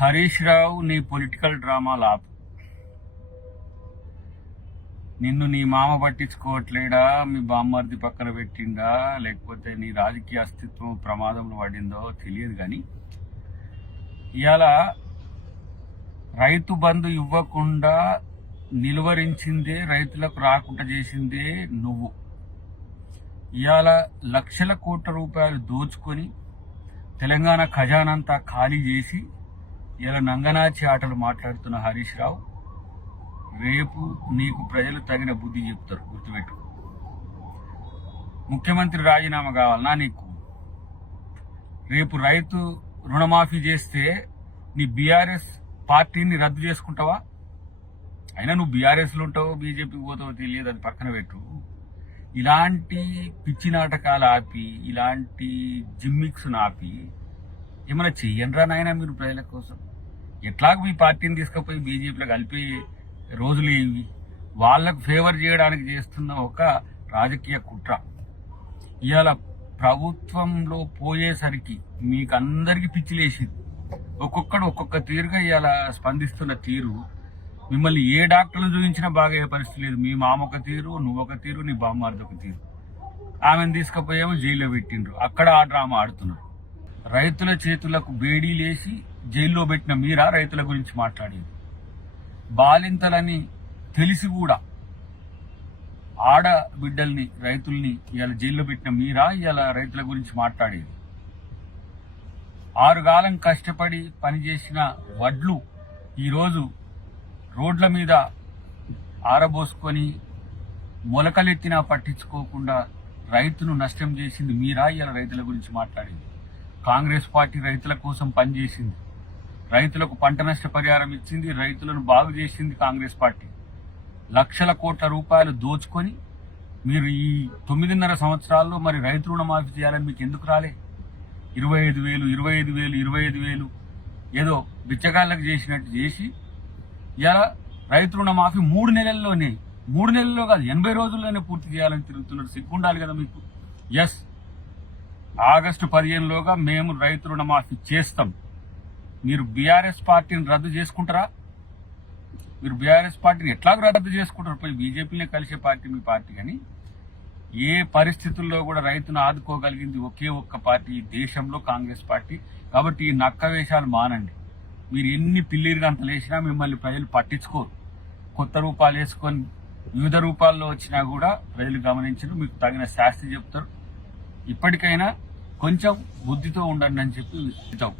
హరీష్ రావు నీ political drama lap. నిన్ను నీ మామ పట్టించుకోవట్లేడా? మీ బామ్మర్ది పక్కన పెట్టిండా? లేకపోతే నీ రాజకీయ అస్తిత్వం ప్రమాదంలో పడిందో తెలియదు కానీ ఇవాళ రైతు బంధు ఇవ్వకుండా నిలువరించిందే రైతులకు రాకుండా చేసిందే నువ్వు. ఇవాళ లక్షల కోట్ల రూపాయలు దోచుకొని తెలంగాణ ఖజానంతా ఖాళీ చేసి ఇలా నంగనాచి ఆటలు మాట్లాడుతున్న హరీష్ రావు రేపు నీకు ప్రజలు తగిన బుద్ధి చెప్తారు గుర్తుపెట్టు. ముఖ్యమంత్రి రాజీనామా కావాలనా నీకు? రేపు రైతు రుణమాఫీ చేస్తే నీ బీఆర్ఎస్ పార్టీని రద్దు చేసుకుంటావా? అయినా నువ్వు బీఆర్ఎస్లో ఉంటావు బీజేపీకి పోతావో తెలియదు అది పక్కన పెట్టు. ఇలాంటి పిచ్చి నాటకాలు ఆపి ఇలాంటి జిమ్మిక్స్ ఆపి ఏమైనా చెయ్యండిరా నాయన మీరు ప్రజల కోసం? ఎట్లాగ మీ పార్టీని తీసుకుపోయి బీజేపీలో కలిపి రోజులు ఏవి వాళ్ళకు ఫేవర్ చేయడానికి చేస్తున్న ఒక రాజకీయ కుట్ర. ఇవాళ ప్రభుత్వంలో పోయేసరికి మీకు అందరికీ పిచ్చిలేసింది ఒక్కొక్కడు ఒక్కొక్క తీరుగా ఇవాళ స్పందిస్తున్న తీరు. మిమ్మల్ని ఏ డాక్టర్లు చూపించినా బాగా పరిస్థితి లేదు. మీ మామ ఒక తీరు నువ్వు ఒక తీరు నీ బామ్మారిది ఒక తీరు. ఆమెను తీసుకుపోయేమో జైల్లో పెట్టిండ్రు. అక్కడ ఆ డ్రామా ఆడుతున్నారు. రైతుల చేతులకు బేడీలేసి జైల్లో పెట్టిన మీరా రైతుల గురించి మాట్లాడేది. బాలింతలని తెలిసి కూడా ఆడ బిడ్డల్ని రైతుల్ని ఇవాళ జైల్లో పెట్టిన మీరా ఇవాళ రైతుల గురించి మాట్లాడేది. ఆరుగాలం కష్టపడి పనిచేసిన వడ్లు ఈరోజు రోడ్ల మీద ఆరబోసుకొని మొలకలెత్తినా పట్టించుకోకుండా రైతును నష్టం చేసింది మీరా ఇవాళ రైతుల గురించి మాట్లాడింది. కాంగ్రెస్ పార్టీ రైతుల కోసం పనిచేసింది. రైతులకు పంట నష్ట పరిహారం ఇచ్చింది రైతులను బాగు చేసింది కాంగ్రెస్ పార్టీ. లక్షల కోట్ల రూపాయలు దోచుకొని మీరు ఈ తొమ్మిదిన్నర సంవత్సరాల్లో మరి రైతు రుణమాఫీ చేయాలని మీకు ఎందుకు రాలే? ఇరవై ఐదు వేలు ఇరవై ఐదు వేలు ఇరవై ఐదు వేలు ఏదో బిచ్చగాళ్ళకు చేసినట్టు చేసి ఇలా రైతు రుణమాఫీ మూడు నెలల్లోనే మూడు నెలల్లో కాదు ఎనభై రోజుల్లోనే పూర్తి చేయాలని తిరుగుతున్నారు. సిగ్గుండాలి కదా మీకు? ఎస్ ఆగస్టు పదిహేనులోగా మేము రైతు రుణమాఫీ చేస్తాం. మీరు బీఆర్ఎస్ పార్టీని రద్దు చేసుకుంటారా? మీరు బీఆర్ఎస్ పార్టీని ఎట్లాగో రద్దు చేసుకుంటారు? పోయి బీజేపీనే కలిసే పార్టీ మీ పార్టీ కానీ ఏ పరిస్థితుల్లో కూడా రైతును ఆదుకోగలిగింది ఒకే ఒక్క పార్టీ ఈ దేశంలో కాంగ్రెస్ పార్టీ. కాబట్టి ఈ నక్క వేషాలు మానండి. మీరు ఎన్ని పిల్లిరు అంత వేసినా మిమ్మల్ని ప్రజలు పట్టించుకోరు. కొత్త రూపాలు వేసుకొని వివిధ రూపాల్లో వచ్చినా కూడా ప్రజలు గమనించరు. మీకు తగిన శాస్తి చెప్తారు. ఇప్పటికైనా కొంచెం బుద్ధితో ఉండండి అని చెప్పి చెప్తాం